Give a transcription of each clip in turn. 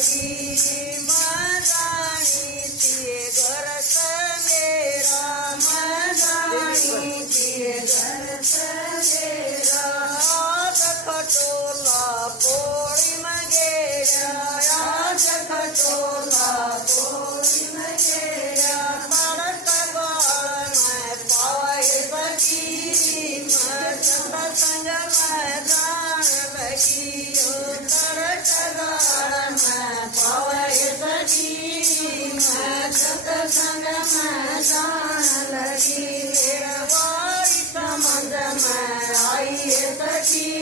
लगी मदानी तिये गरत मेरा मदानी तिये गरत मेरा खटोला पोड़ी मगेरा आज खटोला पोड़ी मगेरा मरत बाण में पाए बगी मत संग मैदान लगी तरट गाड़ में पाए बगी मत संग मैदान लगी वारी समझ में आई सखी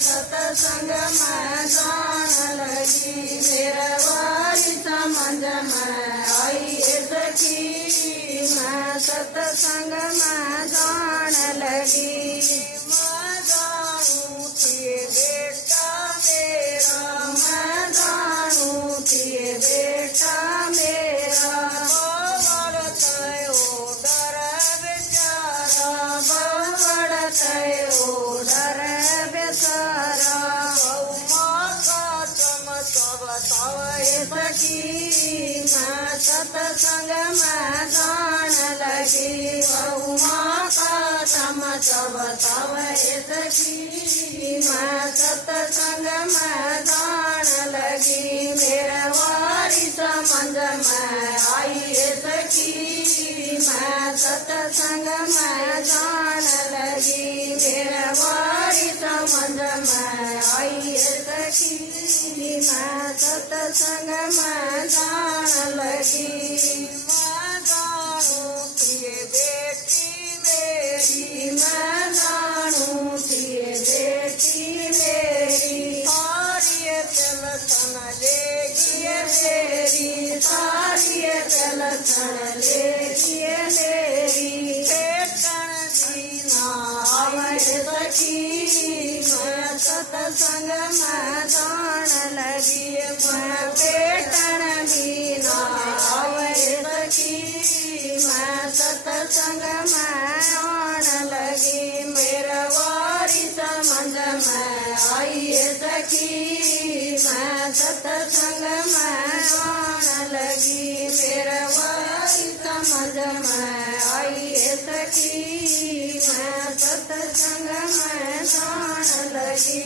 सतसंग मैदान लगी मेरा वारी समझ में आई सखी मैं सतसंग मैदान लगी मैं जानू थिए बेटा मेरा मैं जानू थिए बेटा मेरा बवड़त ओ डर बेचारा बवड़त ओ डर बेचारा सखी मैं सतसंग मैदान लगी माँ का तमसा बतावे सखी मैं सतसंग मैदान लगी मेरा वारी समझ में आई सखी मैं सतसंग मैदान लगी मेरा वारी समझ में आई सखी मैं सतसंग मैदान लगी मैं जानू थिए बेटी मेरी मैं जानू थिए बेटी मेरी सारी चलसन लेगी मेरी सारी चलसन लेगी मेरी पेटन दीना आवे सखी मैं सतसंग मैदान लगी मैं पेटन दीना आवे सखी मैं सतसंग मैदान लगी मेरा वारी समझ में आई सखी मैं सतसंग मैदान लगी मेरा वारी समझ में आई सखी मैं सतसंग मैदान लगी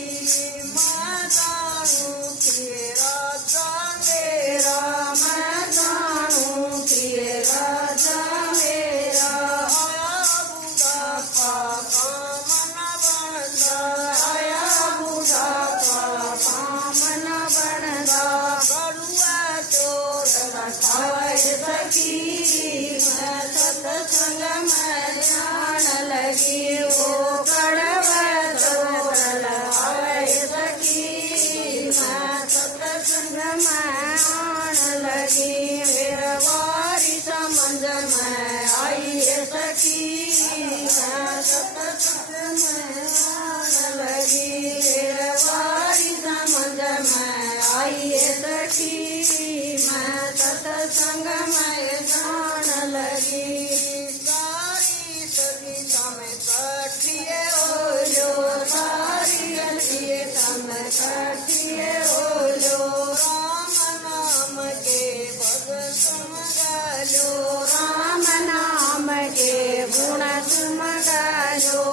मैं जानू थिए राजा मेरा मैं जानू थिए राजा मेरा आया बुढ़ापा काम न बनता आया बुढ़ापा काम न बनता बड़ुआ चोर रखावे सखी मैं सतसंग मैदान लगी वो कड़वा चोर लगावे सखी मैं सतसंग मैदान लगी मेरा वारी समझ में आई सखी मैं सतसंग मैदान लगी मेरा वारी समझ में आई सखी मैं सतसंग मैदान लगी सारी सखी समय कठिए हो जो सारी अलिए समय कठिए हो जो राम नाम के भगत समझो राम नाम के गुण सुमगालो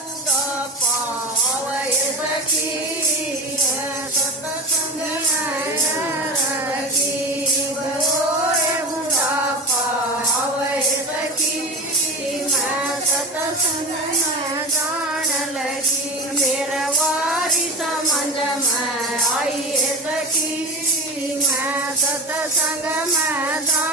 बुढ़ापा आवे सखी सतसंग लगी बुढ़ापा आवे सखी मैं सतसंग मैदान लगी मेरा वारी समझ में आई सखी मैं सतसंग मैदान